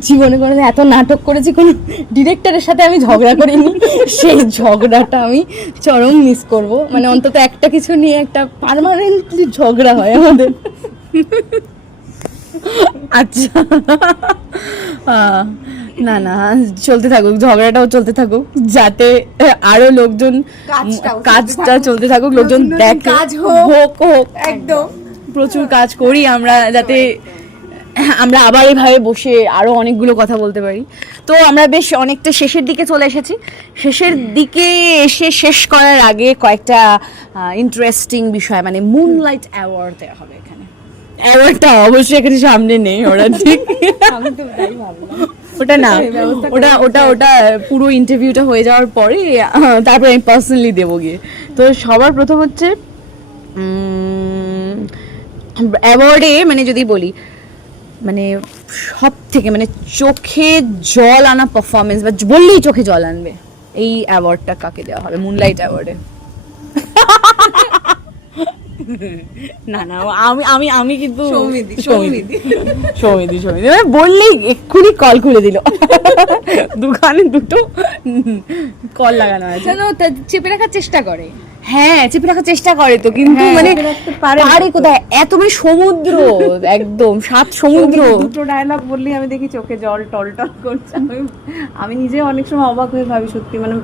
জীবনে কোনো এত নাটক করেছি, কোনো ডিরেক্টরের সাথে আমি ঝগড়া করিনি, সেই ঝগড়াটা আমি চরম মিস করব। মানে অন্তত একটা কিছু নিয়ে একটা পার্মানেন্টলি ঝগড়া হয় আমাদের। আচ্ছা না না, চলতে থাকুক, ঝগড়াটাও চলতে থাকুক, যাতে আরো লোকজন কাজটা চলতে থাকুক, লোকজন দেখ কাজ হোক হোক, একদম প্রচুর কাজ করি আমরা, যাতে আমরা আবার এভাবে বসে আরো অনেকগুলো কথা বলতে পারি। তো আমরা বেশ অনেকটা শেষের দিকে চলে এসেছি। শেষের দিকে এসে শেষ করার আগে কয়েকটা ইন্টারেস্টিং বিষয়, মানে মুনলাইট অ্যাওয়ার্ড দেওয়া হবে এখানে। অ্যাওয়ার্ডটা অবশ্যই এখানে সামনে নেই, ওরা ঠিক ওটা না, ওটা ওটা ওটা পুরো ইন্টারভিউটা হয়ে যাওয়ার পরে তারপরে আমি পার্সোনালি দেবো গিয়ে। তো সবার প্রথম হচ্ছে অ্যাওয়ার্ডে, মানে যদি বলি, মানে সব থেকে মানে চোখে জল আনা পারফরমেন্স, বা বললেই চোখে জল আনবে, এই অ্যাওয়ার্ডটা কাকে দেওয়া হবে মুনলাইট অ্যাওয়ার্ডে? না না, আমি আমি আমি কিন্তু সৌমিদি মানে বললেই এক্ষুনি কল খুলে দিল, দোকানে দুটো কল লাগানো আছে। যেন চেপে রাখার চেষ্টা করে। হ্যাঁ, চেপে রাখার চেষ্টা করে তো, কিন্তু মানে পারে কোথায়, এত মানে সমুদ্র, একদম 7 সমুদ্র। দুটো ডায়লগ বললেই আমি দেখি চোখে জল টলটল করছে। আমি নিজে অনেক সময় অবাক হয়ে ভাবি সত্যি মানে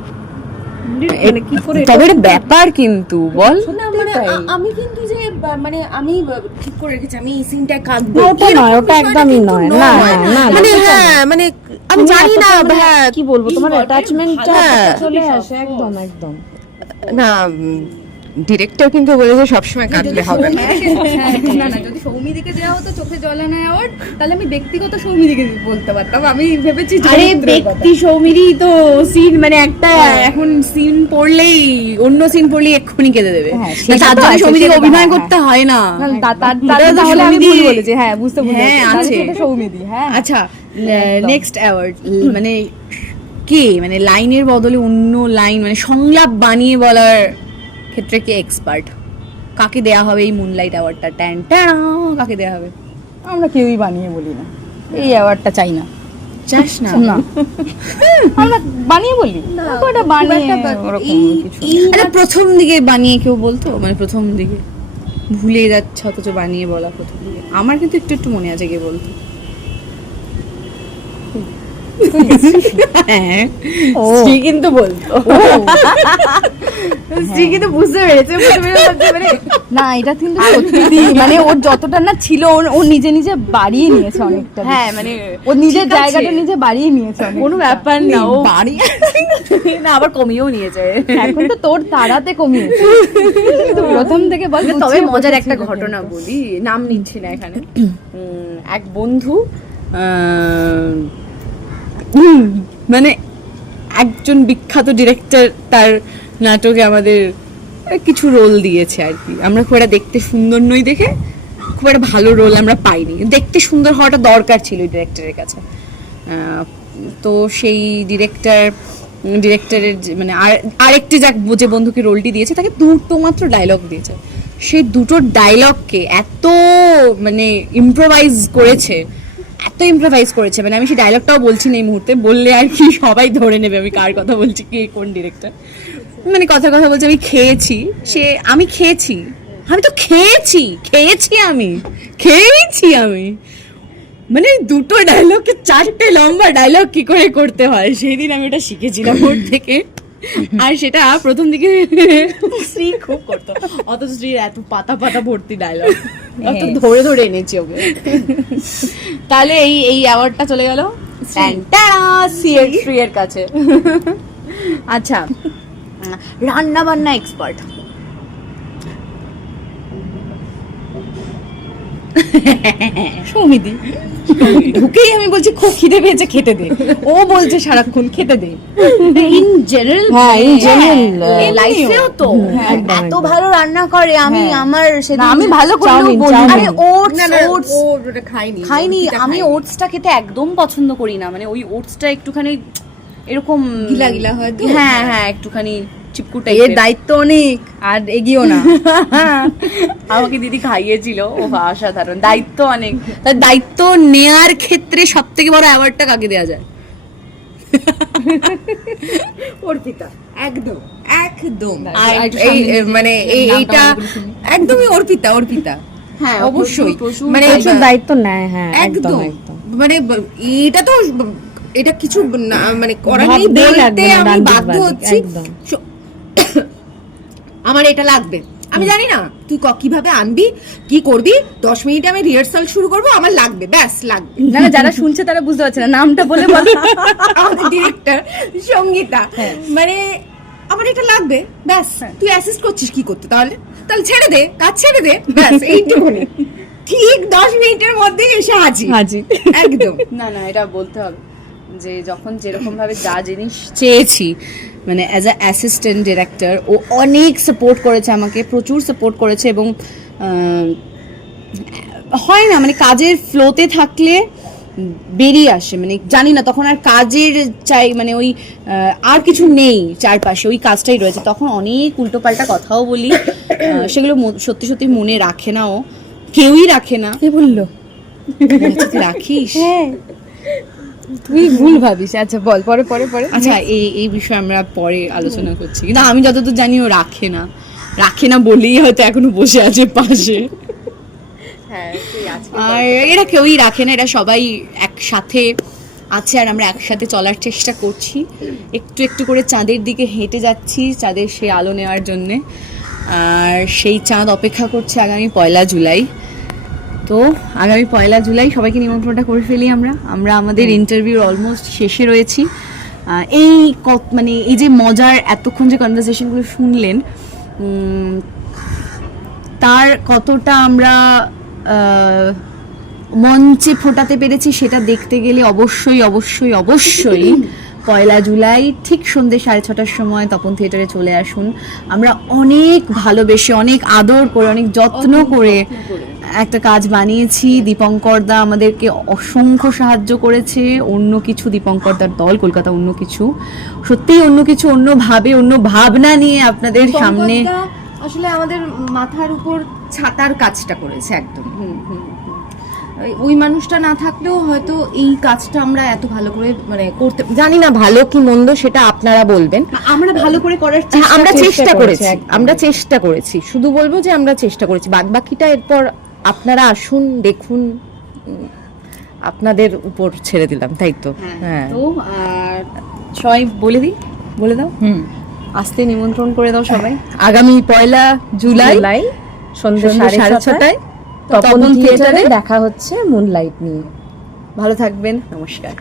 কি করে। তবে এটা ব্যাপার কিন্তু বল, না মানে আমি কিন্তু যে মানে আমি ঠিক করে রেখেছি আমি এই সিনটায় কাঁদবো, ওটা নয়, ওটা একদমই নয়। না না, মানে হ্যাঁ মানে আমি জানি না হ্যাঁ কি বলবো, তোমার অ্যাটাচমেন্টটা হ্যাঁ। চলে আসে একদম একদম। না ডিরেক্টর কিন্তু বলেছে সবসময় কাঁদলে হবে না। না না, যদি সৌমিদিকে দেওয়া হতো চোখে জল আনা অ্যাওয়ার্ড, তাহলে আমি ব্যক্তিগত সৌমিদিকে বলতে পারতাম। আমি ভেবেছি আরে ব্যক্তি সৌমিদি তো সিন, মানে একটা এখন সিন পড়লেই, অন্য সিন পড়লেই এক্ষুনি কেঁদে দেবে, তার জন্য সৌমিদিকে অভিনয় করতে হয় না। তাহলে আমি ভুল বলেছি, হ্যাঁ বুঝতে হ্যাঁ আছে সৌমিদি। হ্যাঁ আচ্ছা, নেক্সট অ্যাওয়ার্ড মানে কে, মানে লাইনের বদলে অন্য লাইন, মানে সংলাপ বানিয়ে বলার ক্ষেত্রে কে এক্সপার্ট, কাকে দেয়া হবে এই মুনলাইট অ্যাওয়ার্ডটা? ট্যান ট্যান, কাকে দেয়া হবে? আমরা কেউই বানিয়ে বলি না, এই অ্যাওয়ার্ডটা চাই না। চাস না? না, আমরা বানিয়ে বলি ওটা বানিয়ে ওরকম কিছু। আরে প্রথম দিকে বানিয়ে কেউ বলতো, মানে প্রথম দিকে ভুলে যাচ্ছে অথচ বানিয়ে বলা প্রথম দিকে, আমার কিন্তু একটু একটু মনে আছে কে বলতো। হ্যাঁ, শ্রী কিন্তু বলতো, শ্রী কিন্তু বুঝতে পেরেছে, মানে না এটা কিন্তু সত্যি, মানে ওর যতটা না ছিল ও নিজে নিজে বাড়িয়ে নিয়েছে অনেকটা। হ্যাঁ মানে ও নিজের জায়গাটা নিজে বাড়িয়ে নিয়েছে অনেকটা। কোনো ব্যাপার না, ও বাড়ি না আবার কমিয়েও নিয়েছে। এখন তো তোর তাড়াতে কমিয়েছে, কিন্তু প্রথম থেকে বল। তবে মজার একটা ঘটনা বলি, নাম নিচ্ছি না এখানে। এক বন্ধু মানে একজন বিখ্যাত ডিরেক্টর তার নাটকে আমাদের কিছু রোল দিয়েছে আর কি। আমরা খুব একটা দেখতে সুন্দর নই দেখে খুব একটা ভালো রোল আমরা পাইনি, দেখতে সুন্দর হওয়াটা দরকার ছিল ডিরেক্টরের কাছে। তো সেই ডিরেক্টরের মানে আরেকটি যে বন্ধুকে রোলটি দিয়েছে তাকে দুটো মাত্র ডায়লগ দিয়েছে, সেই দুটো ডায়লগকে এত মানে ইম্প্রোভাইজ করেছে, মানে আমি সেই ডায়লগটাও বলছি না এই মুহূর্তে, বললে আর কি সবাই ধরে নেবে আমি কার কথা বলছি, কে কোন ডিরেক্টর। মানে কথা বলছি, আমি খেয়েছি, আমি তো খেয়েছি আমি মানে দুটো ডায়লগকে 4টে লম্বা ডায়লগ কি করে করতে হয়, সেই দিন আমি ওটা শিখেছিলাম ওর থেকে। আর সেটা প্রথম দিকে শ্রী খুব করতো, অথচ শ্রীর এত পাতা ভর্তি ডায়লগ, অত ধরে ধরে এনেছি ওকে। তাহলে এই অ্যাওয়ার্ডটা চলে গেল শ্রী এর কাছে। আচ্ছা, রান্না বান্না এক্সপার্ট সৌমিদি। ঢুকেই আমি বলছি খুব খিদে পেয়েছে, খেতে দে, ও বলছে সারাক্ষণ খেতে দে। ইন জেনারেল, হ্যাঁ ইন জেনারেল লাইফেও তো এত ভালো রান্না করে, আমি আমার সেদিন আমি ভালো করলেও চাউমিন, বলি। আরে ওটস ও ওটা খাইনি আমি, ওটসটা খেতে একদম পছন্দ করি না, মানে ওই ওটসটা একটুখানি এরকম গিলা গিলা হয় তো। হ্যাঁ একটুখানি চিপকু এর টাইপের। দায়িত্ব অনেক, আর এগিয়েও না। আমাকে দিদি খাইয়েছিল, ও অসাধারণ, দায়িত্ব অনেক। তার দায়িত্ব নেয়ার ক্ষেত্রে সব থেকে বড় অ্যাওয়ার্ডটা কাকে দেওয়া যায়? অর্পিতা, একদম একদম। আর এই মানে এইটা একদমই অর্পিতা। হ্যাঁ, অবশ্যই প্রচুর মানে প্রচুর দায়িত্ব নেয়, হ্যাঁ একদম একদম মানে এটা তো এটা কিছু মানে করার নেই, ভাবতেই বলতে লাগবে না, আমি ডান দিক বাধ্য বাদিক, হচ্ছি। একদম। আমার এটা লাগবে, আমি জানি না তুই কিভাবে আনবি, কি করবি, 10 মিনিটে আমি রিহার্সাল শুরু করব, আমার লাগবে, ব্যাস লাগবে। না না, যারা শুনছে তারা বুঝতে পারছে না, নামটা বলে বল। আমাদের ডিরেক্টর সঙ্গীতা, মানে আমার এটা লাগবে, ব্যাস। তুই অ্যাসিস্ট করছিস কি করতে, তাহলে ছেড়ে দে, কাজ ছেড়ে দে, ব্যাস এইটুকুনি। ঠিক 10 মিনিটের মধ্যে এসে হাজির। একদম। না না, এটা বলতে হবে যে যখন যেরকম ভাবে যা জিনিস চেয়েছি, মানে অ্যাজ আ অ্যাসিস্ট্যান্ট ডিরেক্টর, ও অনেক সাপোর্ট করেছে আমাকে, প্রচুর সাপোর্ট করেছে। এবং হয় না মানে কাজের ফ্লোতে থাকলে বেরিয়ে আসে, মানে জানি না তখন আর কাজের চাই, মানে ওই আর কিছু নেই চারপাশে, ওই কাজটাই রয়েছে। তখন অনেক উল্টোপাল্টা কথাও বলি, সেগুলো সত্যি সত্যি মনে রাখে না, ও কেউই রাখে না। কি বললো? তুই রাখিস? তুই ভুল ভাবিস। আচ্ছা বল, পরে পরে পরে। আচ্ছা, এই বিষয়ে আমরা পরে আলোচনা করছি, কিন্তু আমি যতদূর জানি ও রাখে না বলেই হয়তো এখনো বসে আছে পাশে। আর এরা কেউই রাখে না, এরা সবাই একসাথে আছে, আর আমরা একসাথে চলার চেষ্টা করছি, একটু একটু করে চাঁদের দিকে হেঁটে যাচ্ছি, চাঁদের সেই আলো নেওয়ার জন্যে। আর সেই চাঁদ অপেক্ষা করছে আগামী 1 জুলাই। তো আগামী 1 জুলাই সবাইকে নিমন্ত্রণটা করে ফেলি আমরা আমাদের ইন্টারভিউর অলমোস্ট শেষে রয়েছি। এই মানে এই যে মজার এতক্ষণ যে কনভারসেশনগুলো শুনলেন, তার কতটা আমরা মঞ্চে ফোটাতে পেরেছি সেটা দেখতে গেলে অবশ্যই 1 জুলাই ঠিক সন্ধ্যে 6:30টার সময় তপন থিয়েটারে চলে আসুন। আমরা অনেক ভালোবেসে, অনেক আদর করে, অনেক যত্ন করে একটা কাজ বানিয়েছি। দীপঙ্কর দা আমাদেরকে অসংখ্য সাহায্য করেছে। অন্য কিছু, দীপঙ্কর দার দল, কলকাতা অন্য কিছু, সত্যিই অন্য কিছু, অন্য ভাবে, অন্য ভাবনা নিয়ে আপনাদের সামনে। আসলে আমাদের মাথার উপর ছাতার কাজটা করেছে একদম। ওই মানুষটা না থাকলেও হয়তো এই কাজটা আমরা এত ভালো করে মানে করতে, জানি না ভালো কি মন্দ সেটা আপনারা বলবেন। আমরা ভালো করে করার আমরা চেষ্টা করেছি, শুধু বলবো যে আমরা চেষ্টা করেছি, বাদ বাকিটা এরপর আপনারা আসুন, দেখুন, আপনাদের উপর ছেড়ে দিলাম, তাই তো? হ্যাঁ, তো সবাই বলে দাও, আসতে নিমন্ত্রণ করে দাও সবাই। আগামী 1 জুলাই সন্ধ্যে 6:30টায় তপন থিয়েটারে দেখা হচ্ছে মুনলাইট নিয়ে। ভালো থাকবেন, নমস্কার।